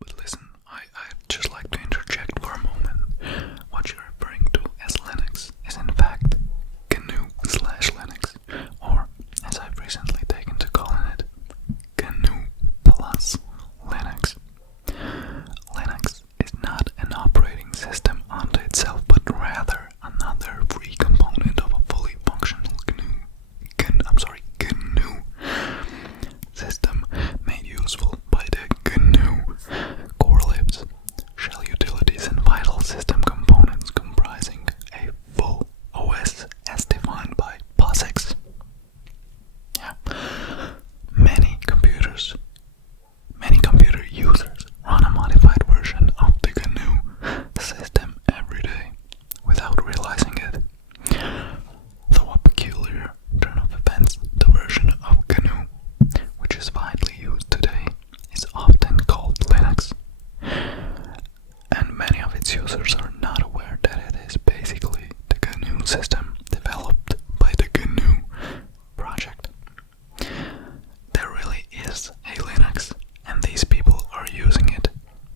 But listen, I'd just like to interject for a moment. What you're referring to as Linux is in fact GNU/Linux, or as I've recently taken to calling it, GNU plus Linux. Linux is not an operating system unto itself, but rather another free component of a fully functional GNU system made useful by the GNU core libs, shell utilities, and vital system components comprising a full OS as defined by POSIX. Yeah. Many computer users run a modified version of the GNU system every day without realizing it. Though a peculiar turn of events, the version of GNU which is widely used today is often called Linux, and many of its users are not aware that it is basically the GNU system developed by the GNU project. There really is a Linux, and these people are using it,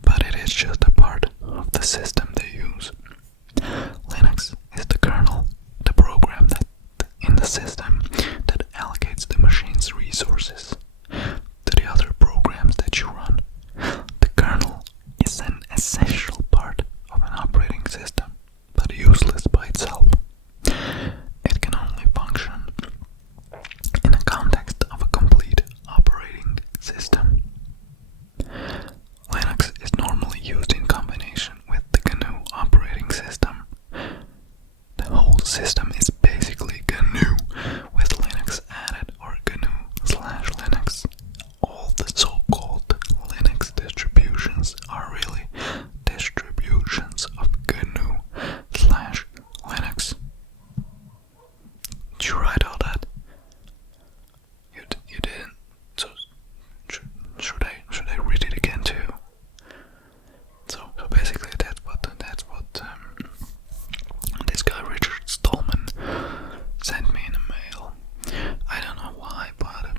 but it is just a part of the system they use. Linux is the kernel, the program that in the system that allocates the machine's resources to the other programs that you run. The kernel is an essential part of an operating system, but useless by itself. It can only function in the context of a complete operating system. Linux is normally used in combination with the GNU operating system. The whole system is basically GNU with Linux added, or GNU/Linux. All the so-called Linux distributions are really distributions of GNU/Linux. Did you write all that? You didn't. So should I read it again too? So basically that's what this guy Richard Stallman sent me in a mail. I don't know why, but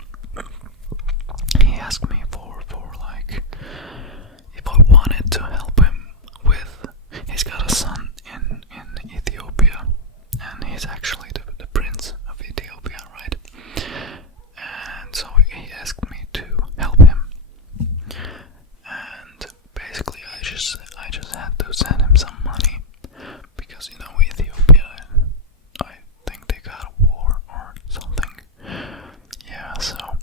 he asked me for like if I wanted to help him with. He's got a son in Ethiopia, and he's actually the prince of Ethiopia, right? And so he asked me to help him, and basically I just had to send him some money because Ethiopia, I think they got a war or something. Yeah, so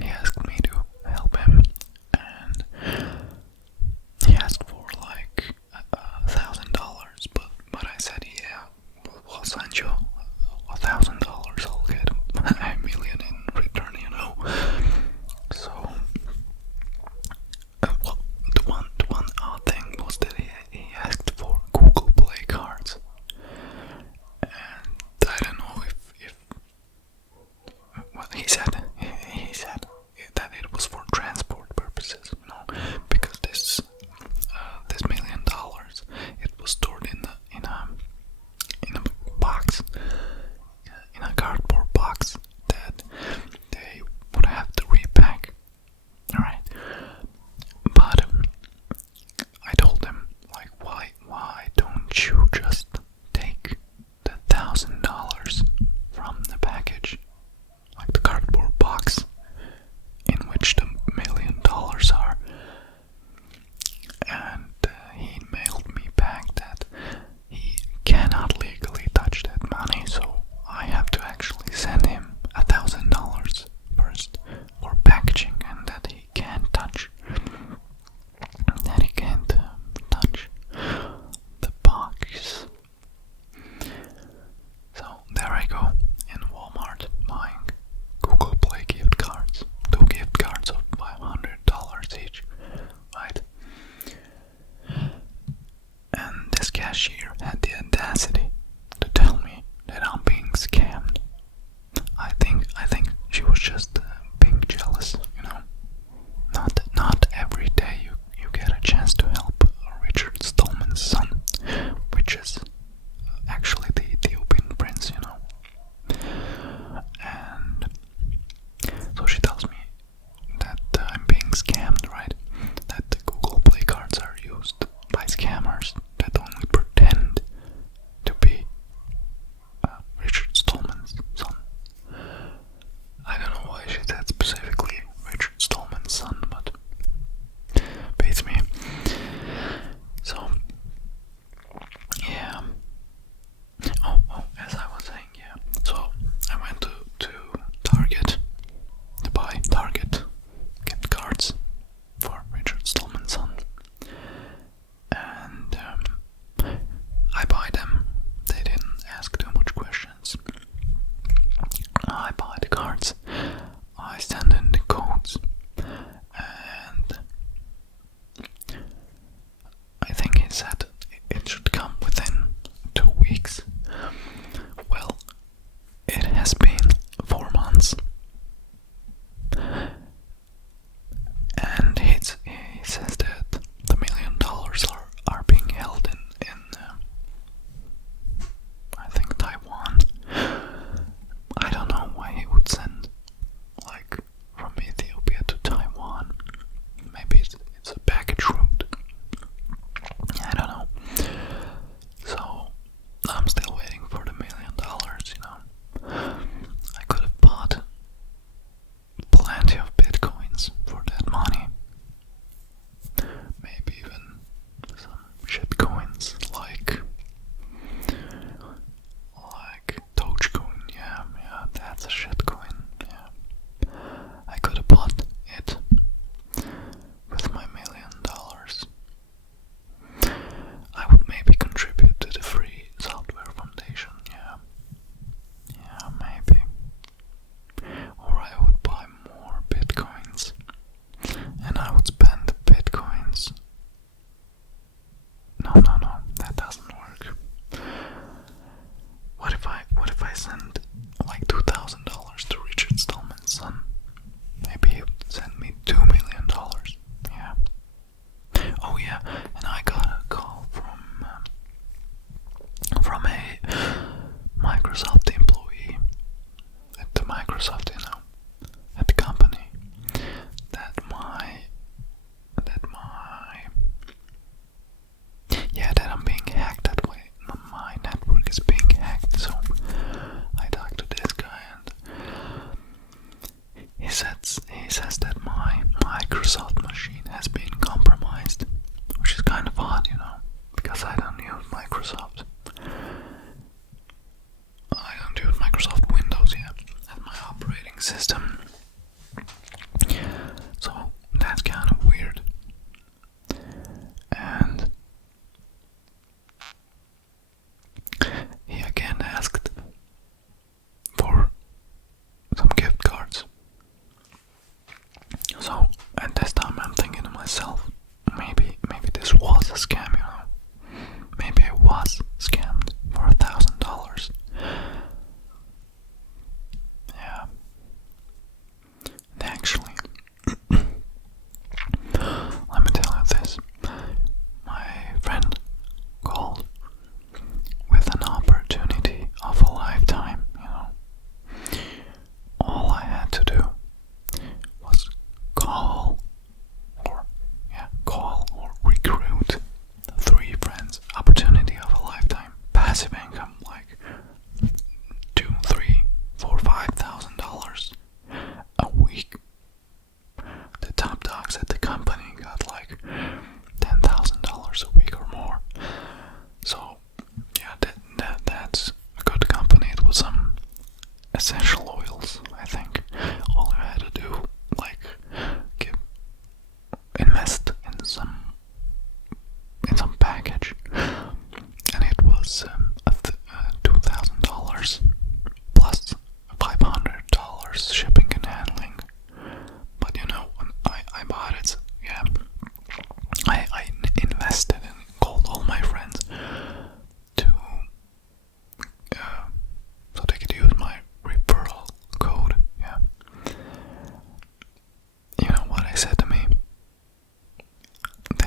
he asked me to help him, and he asked for like $1,000, but I said, yeah, we'll send you $1,000. I'll get a million in return, So, well, the one odd thing was that he asked for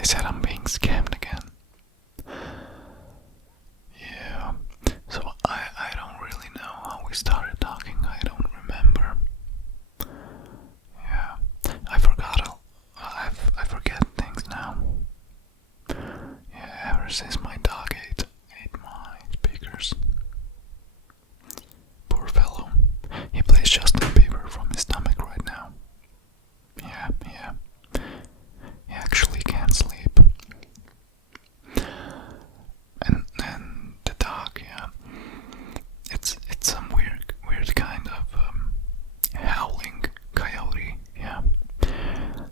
said I'm being scammed again. Yeah, so I don't really know how we started talking. I don't remember. Yeah, I forgot. I forget things now. Yeah, ever since my dog ate my speakers. Poor fellow. He plays Justin Bieber from his stomach right now. Yeah. He actually can't sleep. And the dog, yeah. It's some weird kind of howling coyote, yeah.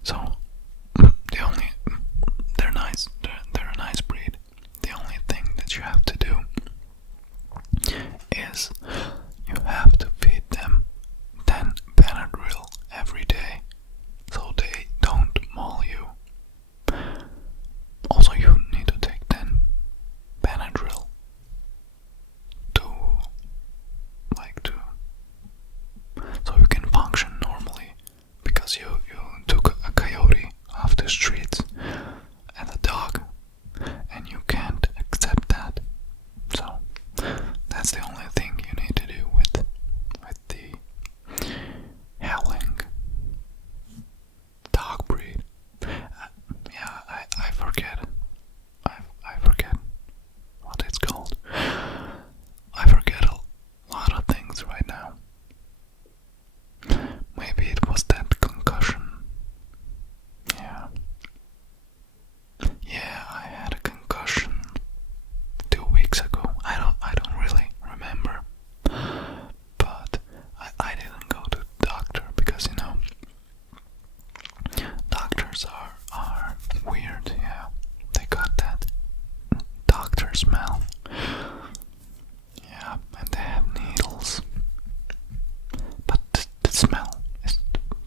So they're nice. They're a nice breed. The only thing that you have to do is you have to feed them 10 Benadryl every day so they don't maul you. Also, you need to take 10 Benadryl to so you can function normally, because you took a coyote off the streets and a dog, and you can't accept that. So that's the only thing you need to do with the howling dog breed. Yeah, I forget. I forget what it's called. I forget a lot of things right now. Maybe it was that concussion. Yeah. Yeah, I had a concussion 2 weeks ago. I don't really remember. But I didn't go to the doctor because, doctors are weird, yeah. They got that doctor smell. Yeah, and they have needles. But the smell is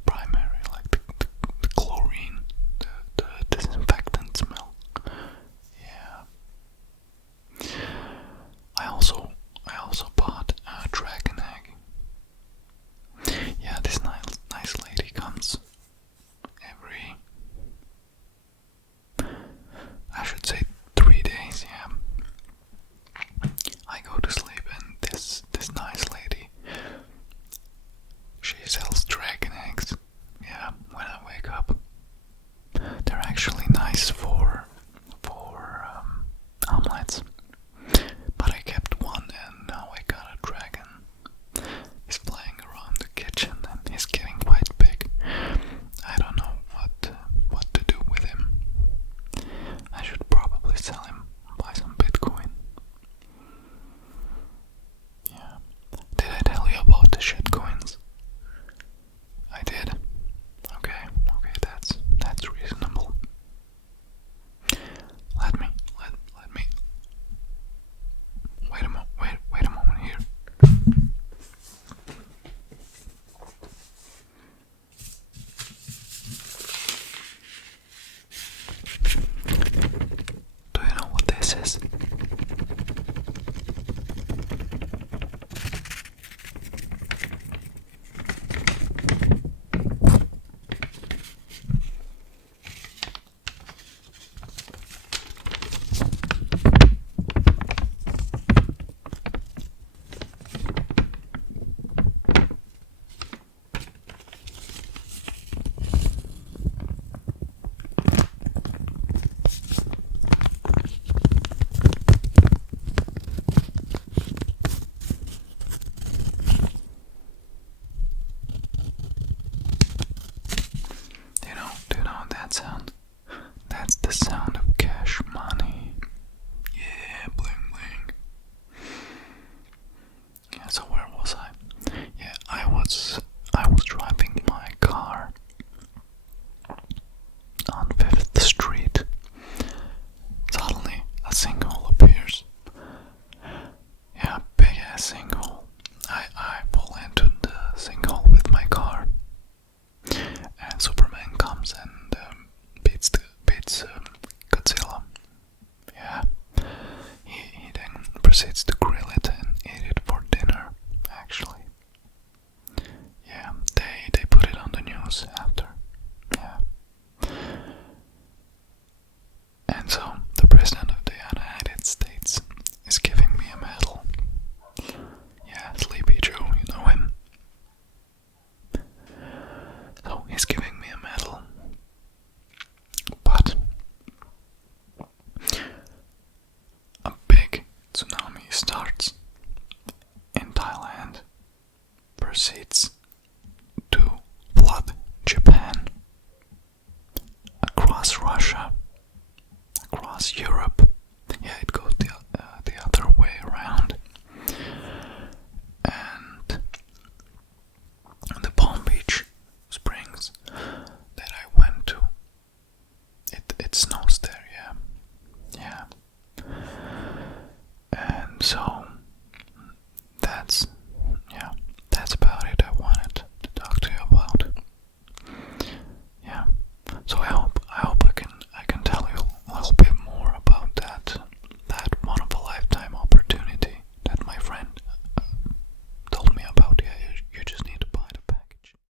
primary, like the chlorine, the disinfectant smell. Yeah. I also bought a dragon egg. Yeah, this nice lady comes every, I should say, 3 days. Yeah. I go to sleep and this nice lady, she sells dragon eggs. Yeah, when I wake up, they're actually nice for omelets. But I kept one and now I got a dragon. He's flying around the kitchen and he's getting quite big. I don't know what to do with him. I should probably sell him, buy some Bitcoin. Yeah. Did I tell you about the shitcoins? I did. Okay, that's reasonable. Let me wait a moment here. Do you know what this is? Do you know that sound? That's the sound of cash money. Yeah, bling bling. Yeah, so where was I? Yeah, I was driving my car on 5th Street. Suddenly a sinkhole appears. Yeah, big ass sinkhole. I pull into the sinkhole with my car, and Superman comes and beats Godzilla. Yeah, he then proceeds to grill it and eat it for dinner. Actually, yeah, they put it on the news after. Yeah, across Russia, across Europe,